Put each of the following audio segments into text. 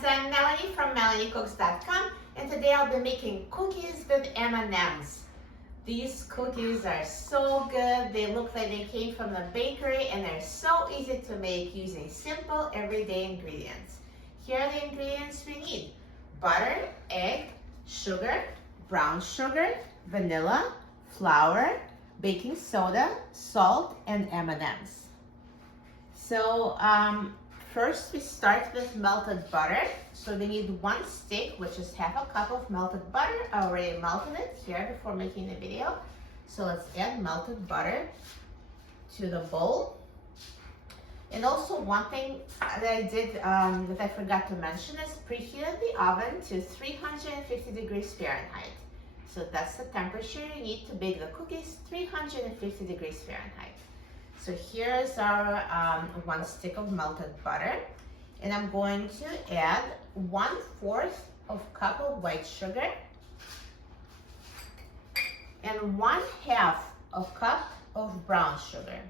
friends, I'm Melanie from MelanieCooks.com, and today I'll be making cookies with M&Ms. These cookies are so good. They look like they came from the bakery, and they're so easy to make using simple everyday ingredients. Here are the ingredients we need: butter, egg, sugar, brown sugar, vanilla, flour, baking soda, salt, and M&Ms. So first we start with melted butter. So we need 1 stick, which is half a cup of melted butter. I already melted it here before making the video. So let's add melted butter to the bowl. And also one thing that I did that I forgot to mention is preheated the oven to 350 degrees Fahrenheit. So that's the temperature you need to bake the cookies, 350 degrees Fahrenheit. So here's our 1 stick of melted butter, and I'm going to add 1/4 of cup of white sugar and 1/2 of cup of brown sugar.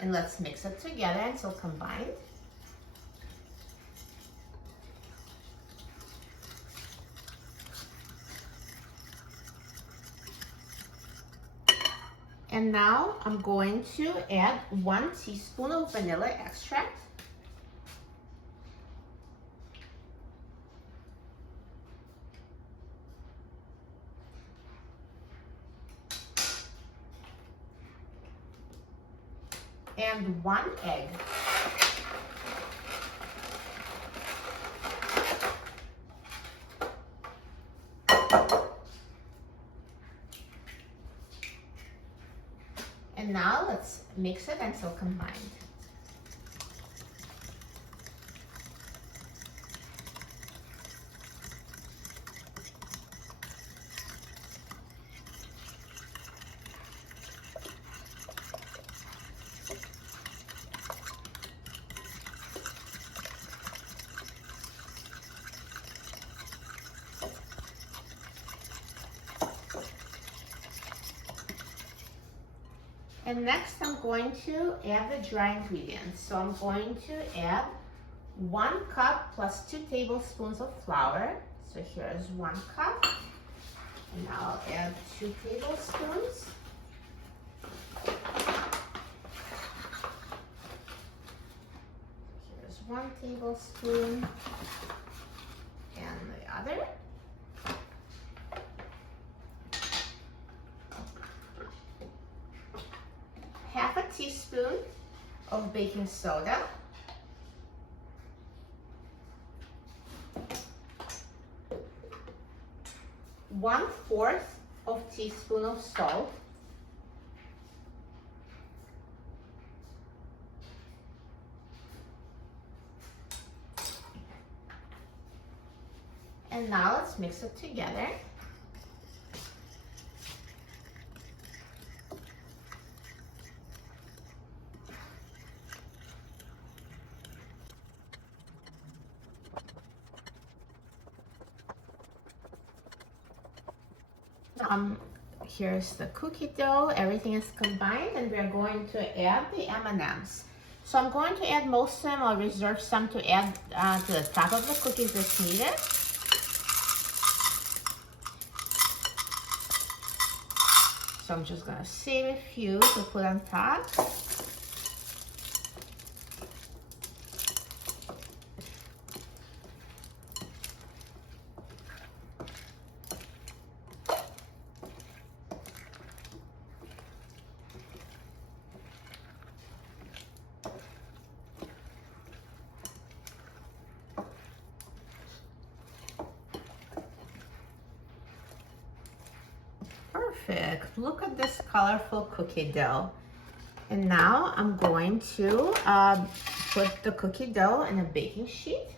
And let's mix it together until combined. And now I'm going to add 1 teaspoon of vanilla extract. And 1 egg. And now let's mix it until combined. And next I'm going to add the dry ingredients. So I'm going to add 1 cup plus 2 tablespoons of flour. So here's 1 cup. And I'll add 2 tablespoons. Here's 1 tablespoon. And the other. Half a teaspoon of baking soda, 1/4 of teaspoon of salt, and now let's mix it together. Here's the cookie dough. Everything is combined, and we're going to add the M&Ms. So I'm going to add most of them. I'll reserve some to add to the top of the cookies if needed. So I'm just gonna save a few to put on top. Perfect. Look at this colorful cookie dough. And now I'm going to put the cookie dough in a baking sheet.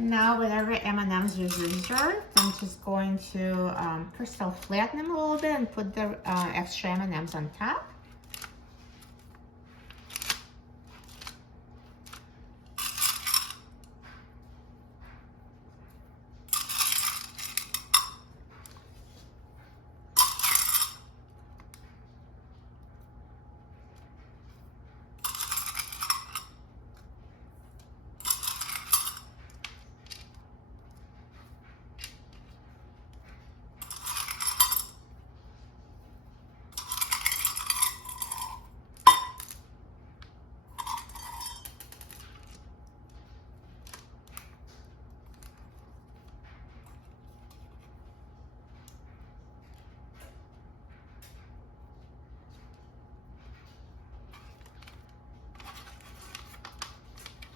And now whenever M&Ms are reserved, I'm just going to first I'll flatten them a little bit and put the extra M&Ms on top.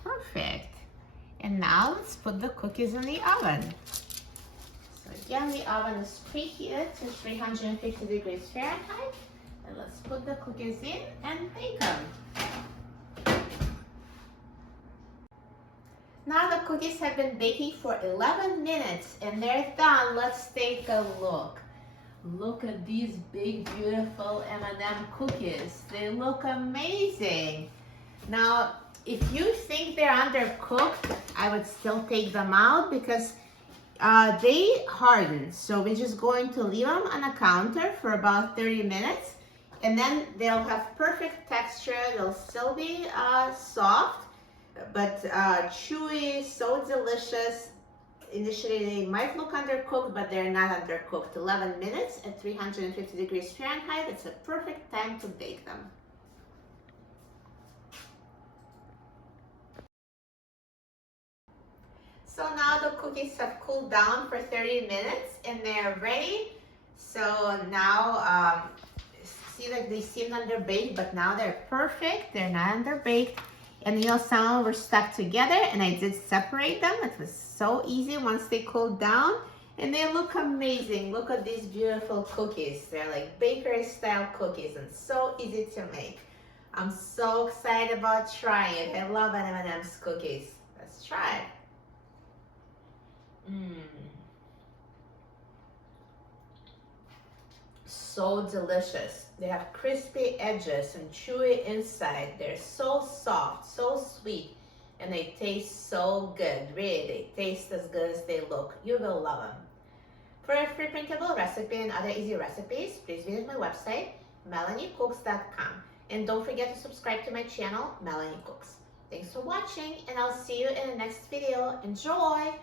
Perfect. And now let's put the cookies in the oven. So again, the oven is preheated to 350 degrees Fahrenheit. And let's put the cookies in and bake them. Now the cookies have been baking for 11 minutes and they're done. Let's take a look. Look at these big, beautiful M&M cookies. They look amazing. Now, if you think they're undercooked, I would still take them out because they harden. So we're just going to leave them on a counter for about 30 minutes and then they'll have perfect texture. They'll still be soft, but chewy, so delicious. Initially, they might look undercooked, but they're not undercooked. 11 minutes at 350 degrees Fahrenheit. It's a perfect time to bake them. So now the cookies have cooled down for 30 minutes and they're ready. So now, see that they seemed underbaked, but now they're perfect. They're not underbaked. And you know, some were stuck together and I did separate them. It was so easy once they cooled down and they look amazing. Look at these beautiful cookies. They're like bakery style cookies and so easy to make. I'm so excited about trying it. I love M&Ms cookies. Let's try it. So delicious. They have crispy edges and chewy inside. They're so soft, so sweet, and they taste so good. Really, they taste as good as they look. You will love them. For a free printable recipe and other easy recipes, please visit my website, MelanieCooks.com. And don't forget to subscribe to my channel, Melanie Cooks. Thanks for watching, and I'll see you in the next video. Enjoy!